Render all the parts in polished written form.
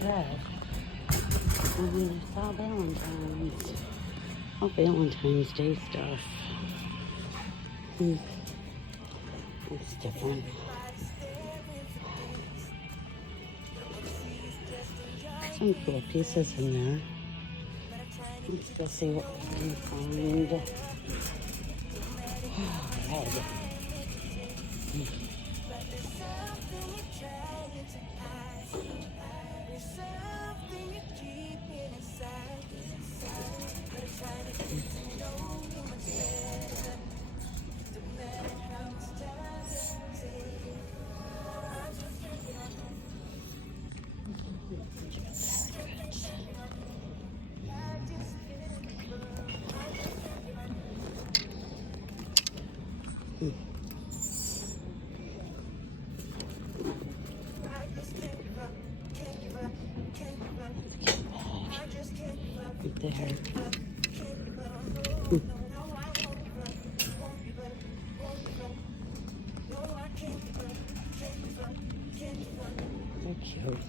that? It's all Valentine's. All Valentine's Day stuff. It's different. Some cool pieces in there. Let's go see what we can find. Red. Right there. They're cute.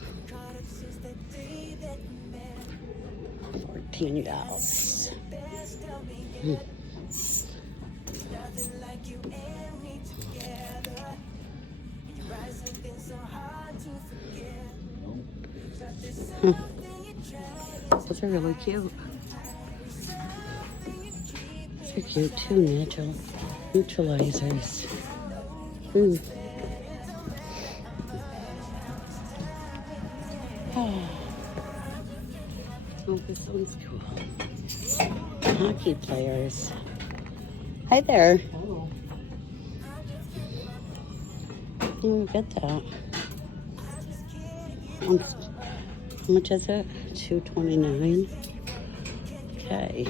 $14. Those are really cute. Those are cute too, neutralizers. Oh, this one's cool. Hockey players. Hi there. Oh, get that. How much is it? $2.29. Okay.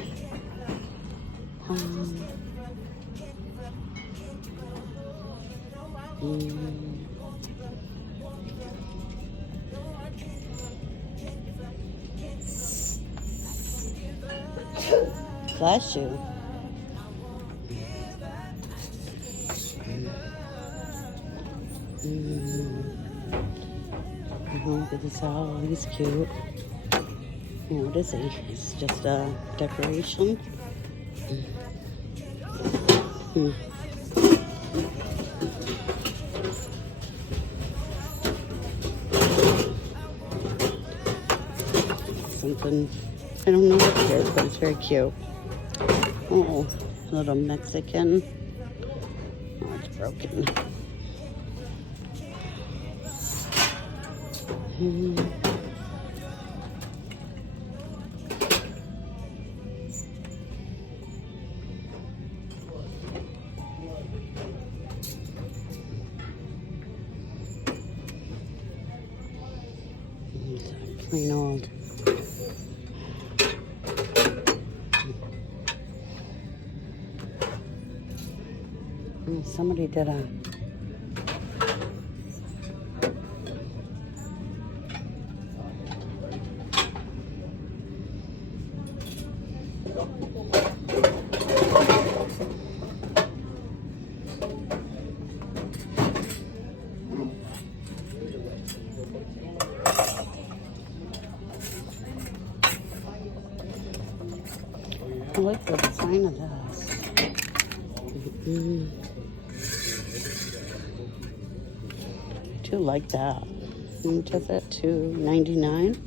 Bless you. Look at this owl. He's cute. What is he? It's just a decoration. Something, I don't know what it is, but it's very cute. Oh, little Mexican. Oh, it's broken. Plain old. Somebody did a I like the design of this. I do like that. How much is it? $2.99.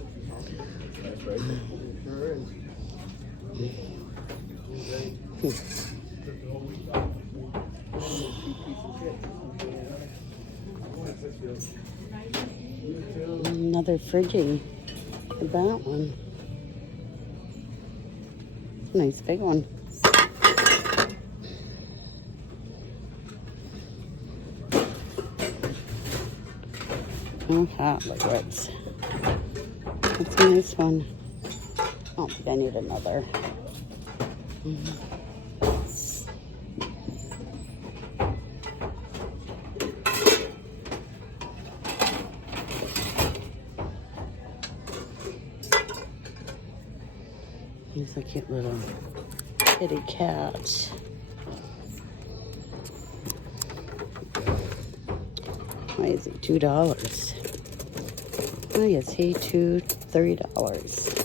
Another Friggy. Look at that one. Nice big one. Oh, hot liquids. That's a nice one. I don't think I need another. He's a cute little kitty cat. Why is it $2? Oh, you see, $3.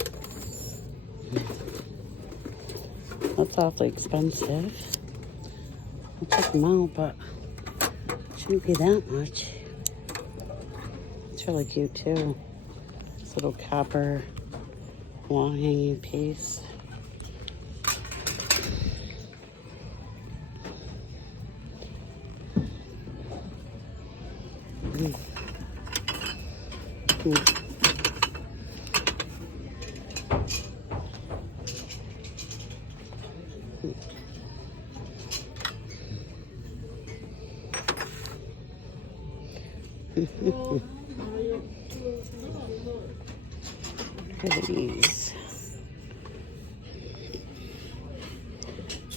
That's awfully expensive. I'll check them out, but it shouldn't be that much. It's really cute too. This little copper wall hanging piece. Look at these.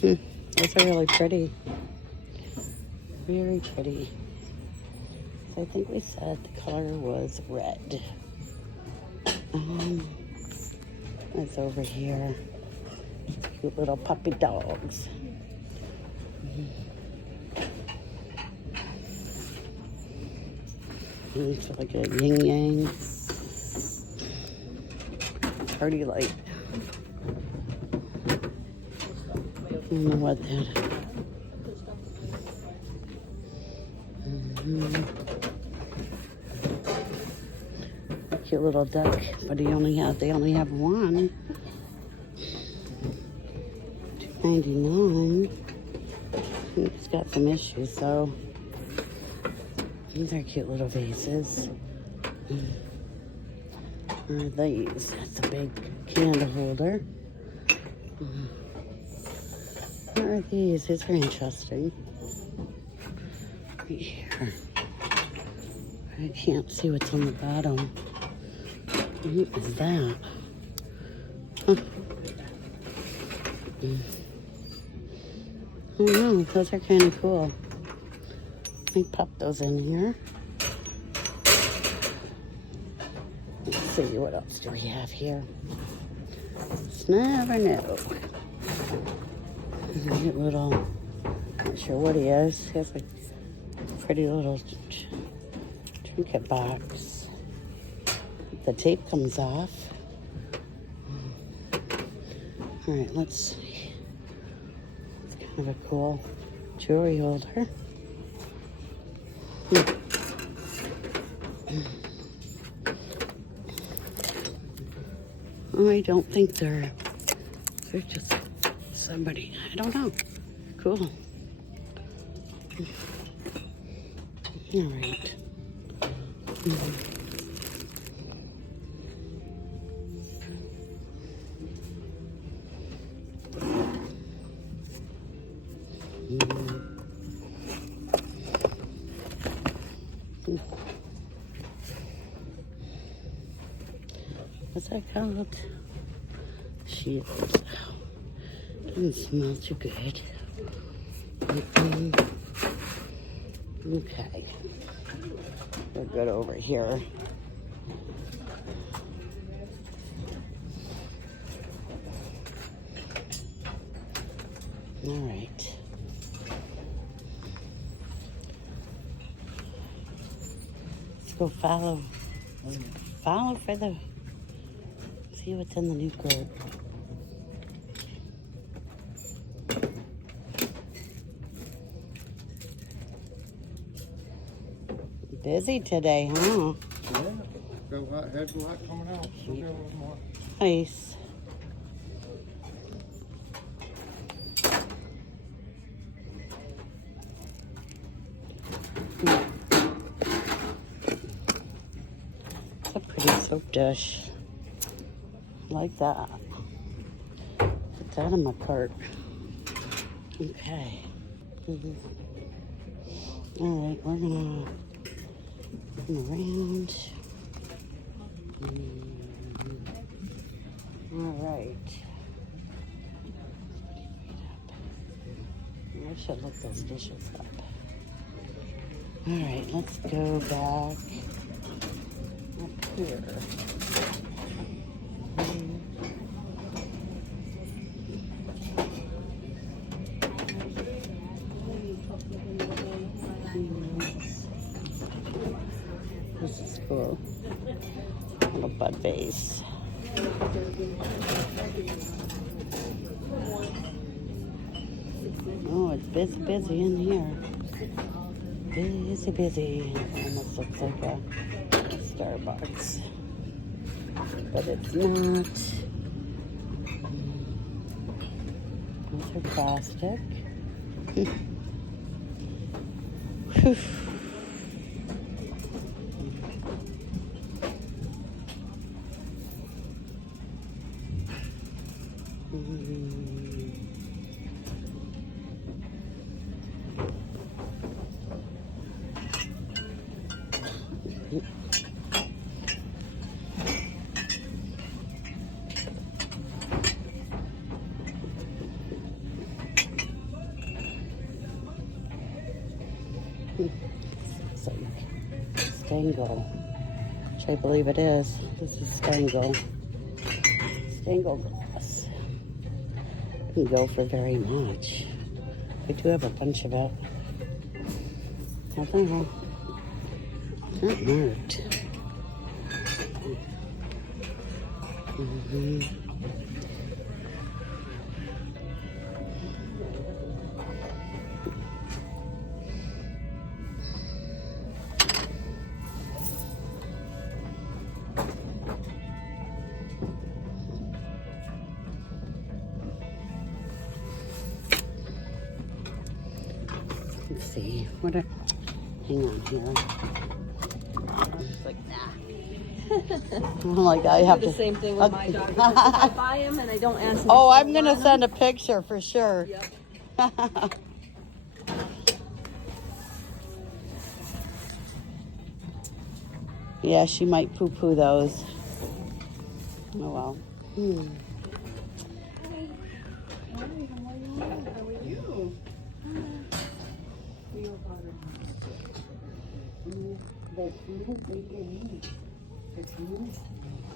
Those are really pretty. Very pretty. So I think we said the color was red. It's over here. Cute little puppy dogs. It's like a yin yang party light. I don't know what that is. Cute little duck, but they only have one. $2.99. It's got some issues, so these are cute little vases. What are these? That's a big candle holder. What are these? These are interesting. Right here. I can't see what's on the bottom. What is that? Huh. I don't know. Those are kind of cool. Let me pop those in here. Let's see, what else do we have here? Just never know. There's a neat little, not sure what he is. He has a pretty little trinket box. The tape comes off. All right, let's see. It's kind of a cool jewelry holder. I don't think they're just somebody, I don't know. Cool. All right. What's that called? Shields. Doesn't smell too good. Okay. We're good over here. All right. Let's go follow. Let's follow for the. See what's in the new group. Busy today, huh? Yeah, got a lot, had a lot coming out. So got a little more. Nice. It's a pretty soap dish. I like that. Put that in my cart. Okay. All right, we're gonna come around. All right. I should look those dishes up. All right, let's go back up here. This is cool. a bud vase. Oh, it's busy in here. Busy. Almost looks like a Starbucks, but it's not. Those are plastic. Whew. Stangle, which I believe it is. This is Stangle glass. Can go for very much. We do have a bunch of it. I don't know. Not marked. Let's see. Hang on here. It's like, nah. I'm like, I have do to. the same thing with my dog. Because I buy him and I don't ask him. Oh, I'm gonna send a picture for sure. Yep. Yeah, she might poo-poo those. Oh well. How are you?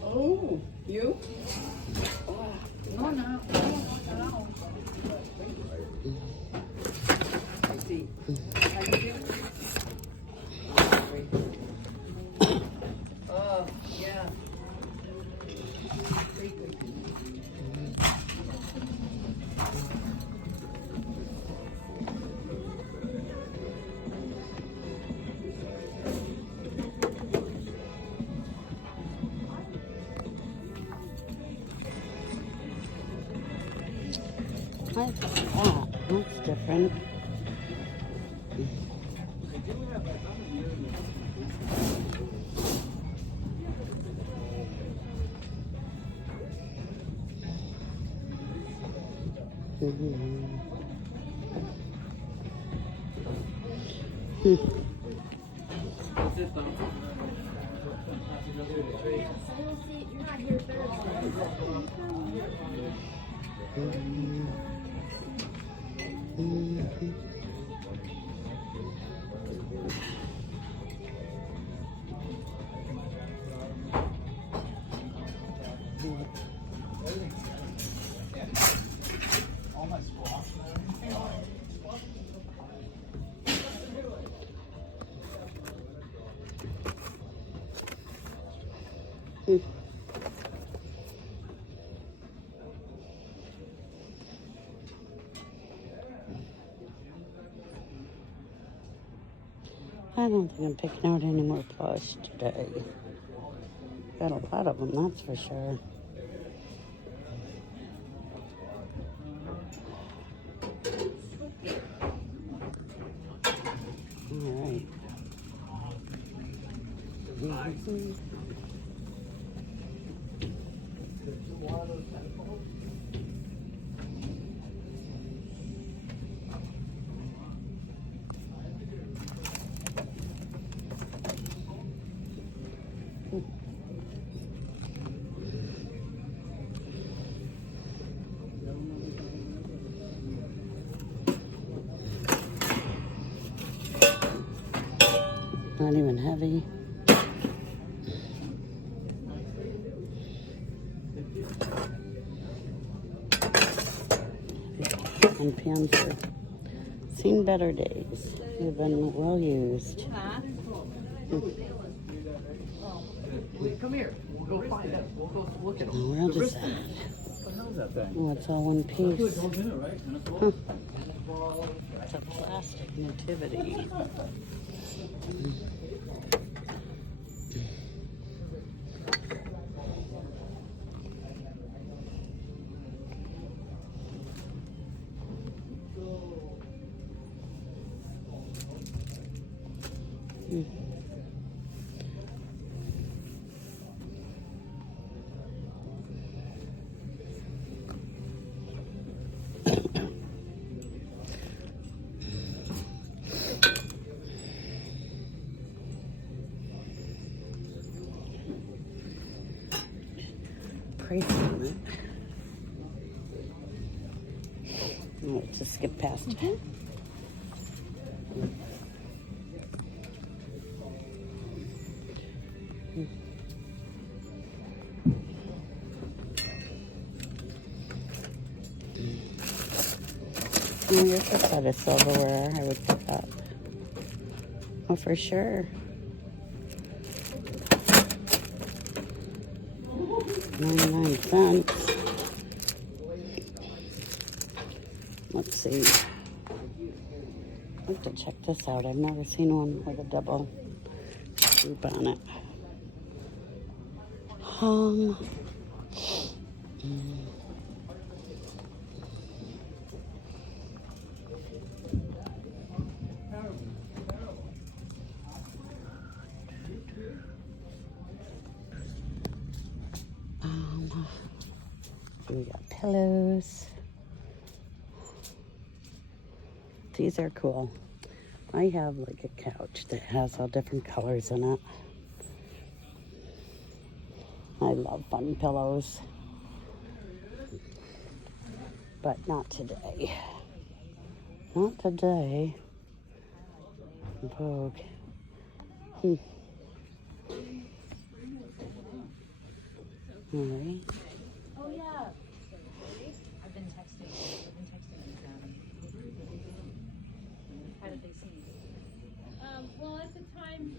Oh, you? No, no. I see. How you doing? Oh, yeah. What's that? That's different. I don't think I'm picking out any more plush today. Got a lot of them, that's for sure. All right. Not even heavy. And pans are seen better days. They've been well used. Huh? Come here. We'll go find out. We'll go look at Oh, them. where else is that? What the hell is that thing? Oh, it's all one piece. Goes in it, right? And it's Huh. It's a plastic nativity. Price on it. Oh, just skip past it. Oh, here's a set of silverware I would pick up. Oh, for sure. 99 cents. Let's see. I have to check this out. I've never seen one with a double scoop on it. We got pillows. These are cool. I have like a couch that has all different colors in it. I love fun pillows. But not today. Not today. Vogue. All right. Oh yeah. I've been texting. How did they see you? Well, at the time,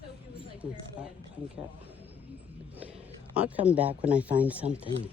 Sophie was like What's terribly that blanket? I'll come back when I find something.